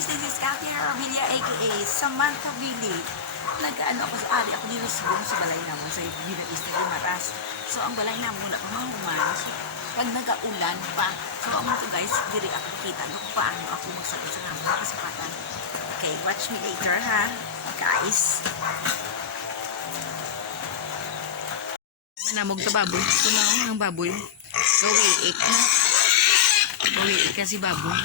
guys, this is Kathy Harabilia aka Samantha Billy. Nag-ano ako sa ari, ako nilusbong sa balay namon sa Villa East de Maras. So ang balay namon wala mahuman. So pag nag-aulan pa, so ang mga guys, diri ako kita no paano ako magsagot sa namon kasapatan. Okay, watch me later ha, guys. Manamog sa baboy. Tumamang ang baboy. Gawiik na. Gawiik kasi baboy.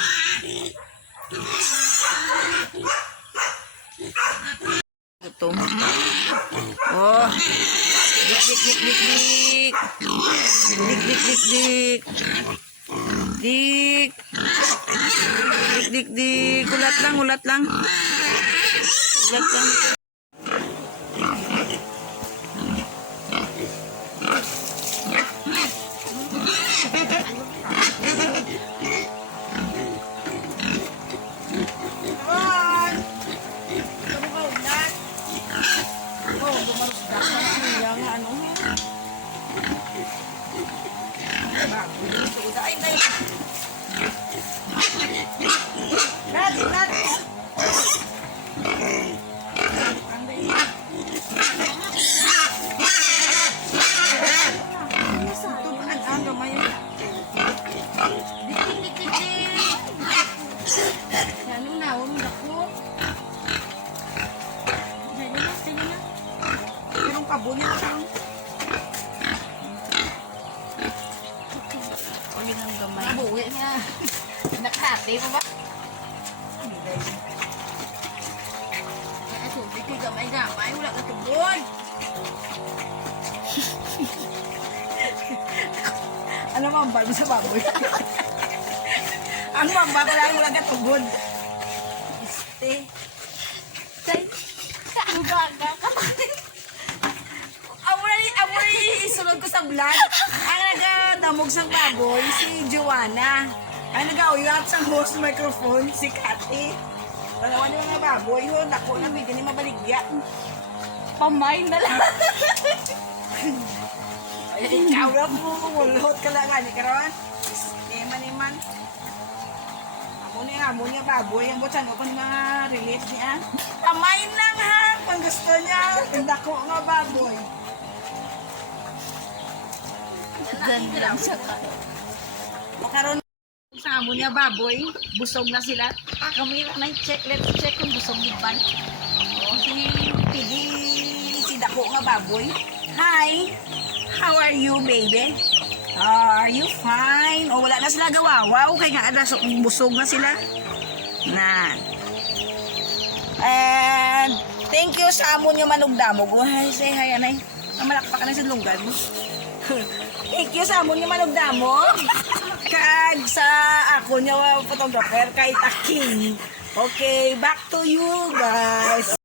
Gutom. Oh. Dik dik dik dik dik. Dik dik dik dik. Dik. Dik dik dik. Ulat lang, ulat lang. Ulat lang. Kabunin lang. O yun ang gamay. Mabuwi niya. Nakahati mo ba? Ay, tubig kay gamay-gamay. Wala ka tubod. Ano mambal mo sa baboy? Ang mambal ko lang wala ka tubod. Este. Say, kalubaga ka. Isunod ko sa vlog. Ang nagadamog sa baboy, si Joanna. Ang nag-auyat sa host microphone, si Kathy. Wala yung mga baboy. Yun, ako na medyo ni mabaligya. Pamay na lang. Ay, ikaw na po. Mulot ka lang. Ani karon. Iman. Amon niya baboy. Ang butsan ko mga relate niya. Pamain lang ha. Kung gusto niya. Dako nga baboy. Ganda lang siya ka. Makaroon sa amo niya baboy, busog na sila. Kami na check, let's check kung busog din ba. Si Pidi, si Dako nga baboy. Hi, how are you baby? Are you fine? O wala na sila gawawaw, kaya nga alas busog na sila. Na. And thank you sa amo niyo manugdamog. Oh, hi, say hi anay. Malakpak ka na sa lunggan mo. Thank you sa amon niya manugdamog. Kag sa ako niya photographer kay Taking. Okay, back to you guys.